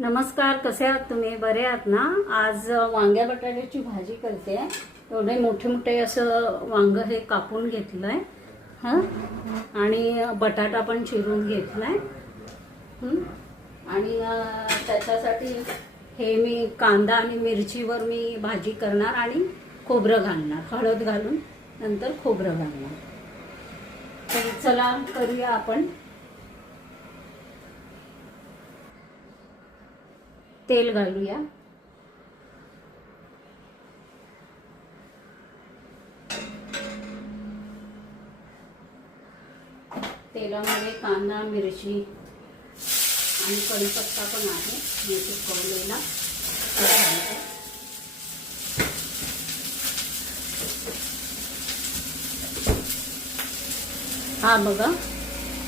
नमस्कार, कसे आहात तुम्ही? बरे आहात ना? आज वांग्या बटाट्याची भाजी करते. एवढे मोठे मोठे असं वांग हे कापून घेतलंय हां, आणि बटाटा पण चिरून घेतलाय. आणि त्याच्यासाठी हे मी कांदा आणि मिरचीवर मी भाजी करणार आणि खोबरं घालणार, हळद घालून नंतर खोबरं घालणार. तर चला करूया आपण. तेल घालूया. तेलामध्ये कांदा, मिरची आणि कढीपत्ता पण आहे मी सुकवलेला. हा बघा,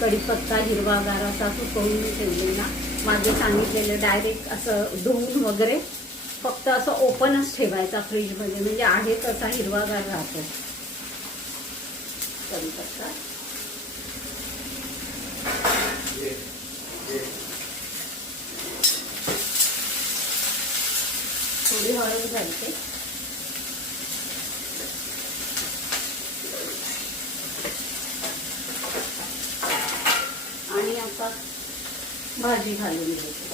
कढीपत्ता हिरवागार असा सुकवून ठेवलेला. मागे सांगितलेलं डायरेक्ट असं धुवून वगैरे फक्त असं ओपनच ठेवायचा फ्रीजमध्ये, म्हणजे आहे तसा हिरवागार राहतो कढीपत्ता. थोडी हळद घालते. आणि आता भाजी घालून घ्यायची.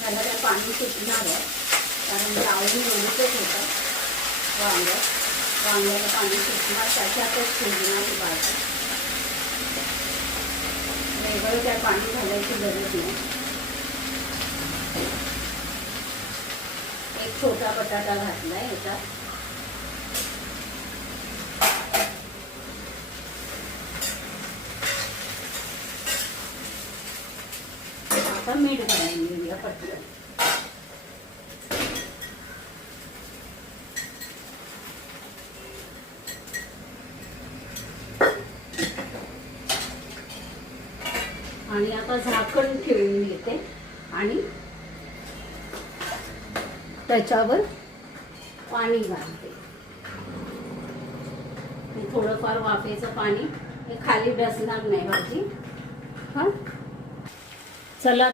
त्याला काय पाणी सुटणार आहे, कारण लावून ओलतच होतं वांग्याला पाणी सुटणार, त्याच्यातच शिजणार भाजी. वेगळं काय पाणी घालायची गरज नाही. एक छोटा बटाटा घातलाय याच्यात. आता मीठ घालून घेऊया पटकन. आणि आता झाकण ठेवून घेते आणि त्याच्यावर पाणी घालते. थोडंफार वाफेचं पाणी, हे खाली बसणार नाही भाजी. हा, चला